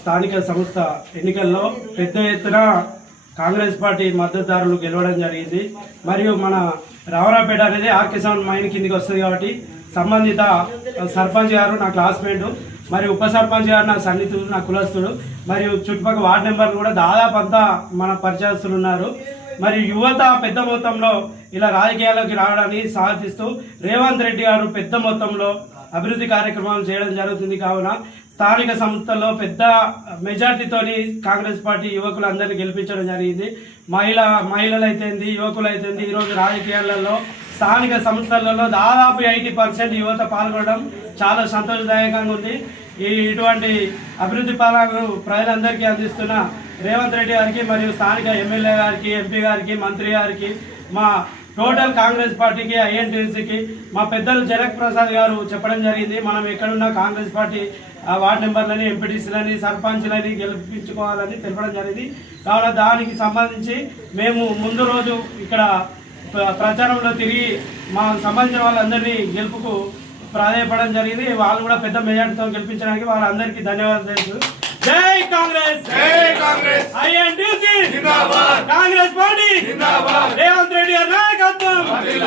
స్థానిక సంస్థ ఎన్నికల్లో పెద్ద ఎత్తున కాంగ్రెస్ పార్టీ మద్దతుదారులు గెలవడం జరిగింది. మరియు మన రావరాపేట అనేది ఆర్ మైన్ కిందికి వస్తుంది కాబట్టి సంబంధిత సర్పంచ్ గారు నా క్లాస్మేట్ మరియు ఉప సర్పంచ్ గారు నా సన్నిహితుడు నా కులస్తుడు మరియు చుట్టుపక్కల వార్డు మెంబర్లు కూడా దాదాపు అంతా మన పరిచయస్తులు ఉన్నారు. మరి యువత పెద్ద మొత్తంలో ఇలా రాజకీయాల్లోకి రావడాన్ని సాధిస్తూ రేవంత్ రెడ్డి గారు పెద్ద మొత్తంలో అభివృద్ధి కార్యక్రమాలు చేయడం జరుగుతుంది కావున స్థానిక సంస్థల్లో పెద్ద మెజార్టీతోని కాంగ్రెస్ పార్టీ యువకులందరినీ గెలిపించడం జరిగింది. మహిళ మహిళలు అయితేంది యువకులు అయితేంది ఈరోజు రాజకీయాలలో స్థానిక సంస్థలలో దాదాపు ఎయిటీ పర్సెంట్ యువత పాల్గొనడం చాలా సంతోషదాయకంగా ఉంది. ఈ ఇటువంటి అభివృద్ధి పాలనను ప్రజలందరికీ అందిస్తున్న రేవంత్ రెడ్డి గారికి మరియు స్థానిక ఎమ్మెల్యే గారికి ఎంపీ గారికి మంత్రి గారికి మా టోటల్ కాంగ్రెస్ పార్టీకి ఐఎన్టీసీకి మా పెద్దలు జనక్ ప్రసాద్ గారు చెప్పడం జరిగింది. మనం ఎక్కడున్నా కాంగ్రెస్ పార్టీ ఆ వార్డు మెంబర్లని ఎంపీటీసీలని సర్పంచ్లని గెలిపించుకోవాలని తెలపడం జరిగింది. కావున దానికి సంబంధించి మేము ముందు రోజు ఇక్కడ ప్ర- ప్రచారంలో తిరిగి మా సంబంధించిన వాళ్ళందరినీ గెలుపుకు ప్రాధాయపడడం జరిగింది. వాళ్ళు కూడా పెద్ద మెజార్టీతో గెలిపించడానికి వాళ్ళందరికీ ధన్యవాదాలు తెలుసు జై కాంగ్రెస్! జై కాంగ్రెస్! ఐఎన్టీసీ! కాంగ్రెస్ పార్టీ!